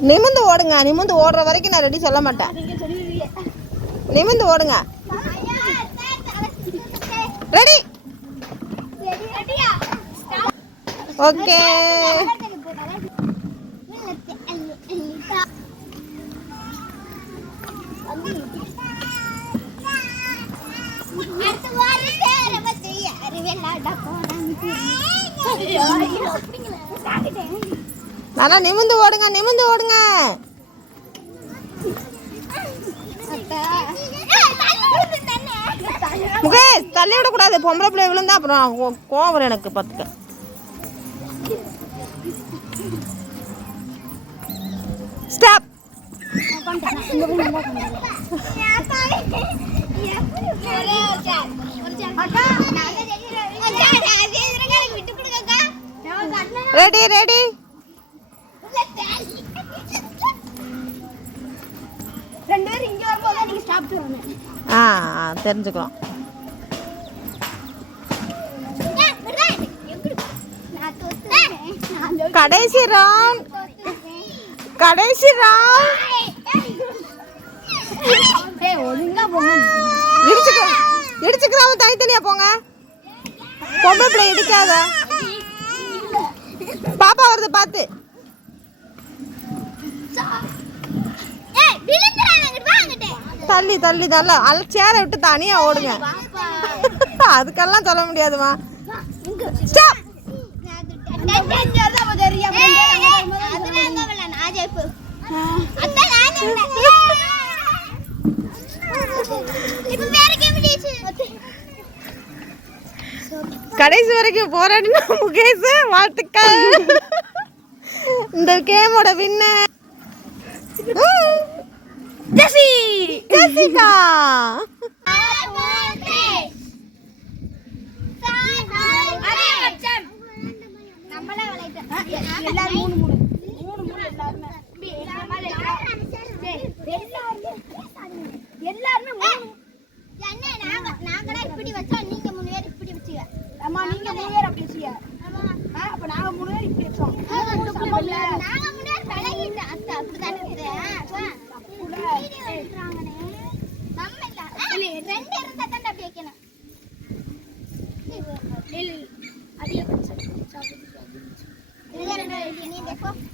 நிமிந்து ஓடுங்க நிமிந்து ஓடுற வரைக்கும் நான் ரெடி சொல்ல மாட்டேன். நிமிந்து ஓடுங்க. ரெடி ஓகே ஆனா நிமிந்து ஓடுங்க நிமிந்து ஓடுங்க. முகேஷ் தள்ளி விடக்கூடாது. பொம்பளை பிள்ளை விழுந்தா அப்புறம் கோ- கோவம் எனக்கு பார்த்துக்க. ஸ்டாப் ரெடி ரெடி ரெண்டு பேரும் இங்க வரும்போது நீங்க ஸ்டாப் வரணும் ஆ ஆ, தெரிஞ்சுக்கலாம். கடைசி ராம் கடைசி ராம் ஒழுங்கா இடிச்சுக்கிறவங்க தனித்தனியா போங்க. பொம்பளை பிள்ளை இடிக்காத. பாப்பா வருது பார்த்து தள்ளி தள்ளி தள்ள. அல்ல சேரை விட்டு தனியா ஓடுங்க. அதுக்கெல்லாம் சொல்ல முடியாதுமா. கடைசி வரைக்கும் போராடினா முகேஷ் வாழ்த்துக்கள். இந்த கேமோட வின்ன ஜெசிகா எல்லாரும் மூணு மூணு மூணு மூணு எல்லாருமே இப்படி எங்க மேல டேய், எல்லாருமே எல்லாருமே மூணு அம்மா நீங்க மூணு பேர் அப்படி வச்சுக்க ஆ, அப்ப நாங்க மூணு பேர் இப்படி வச்சோம் ரெண்டு இருந்தா தான் அப்படி வைக்கணும் அப்படியே அது எப்படி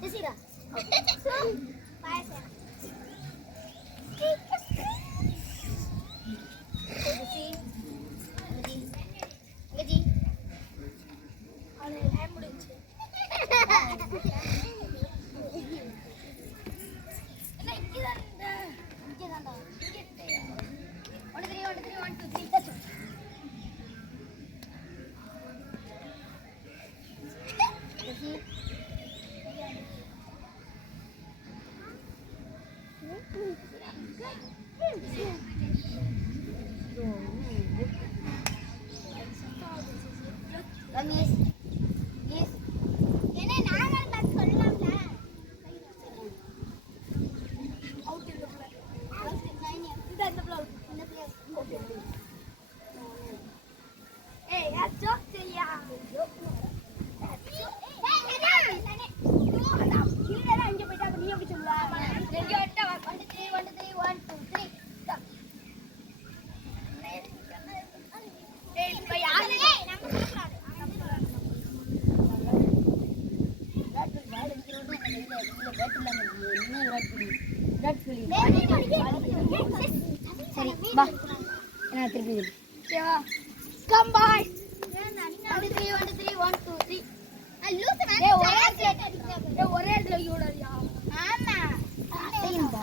白白 Tam jest சரி வா. என்ன திருப்பி ஓகேவா கம் பாய் ஒரே இடத்துல ஒரே இடத்துல ஆமா.